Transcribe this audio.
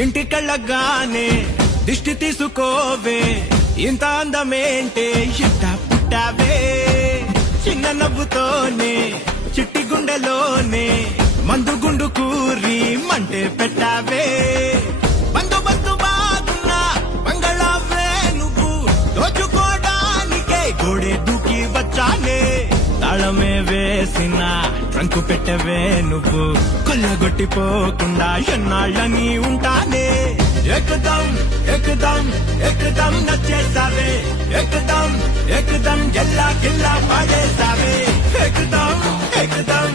ఇంటికెళ్ళగానే దిష్టి తీసుకోవే, ఇంత అందమేంటే ఇట్ట పుట్టావే. చిన్న నవ్వుతోనే చిట్టి గుండెలోనే మందు గుండు కూరి మంటే పెట్టావే. బంధు బంధు బాగున్నా బంగళావే నువ్వు, దోచుకోడానికే గోడే దూకి వచ్చానే. తాళమే వేసిన ట్రంకు పెట్టవే నువ్వు, కొల్లగొట్టిపోకుండా ఎన్నాళ్ళని ఉంటానే. ఏకదం ఏకదం ఏకదం నచ్చేసావే, ఏకదం ఏకదం ఎల్లా గిల్లా పాడేసావే. ఏకదం ఏకదం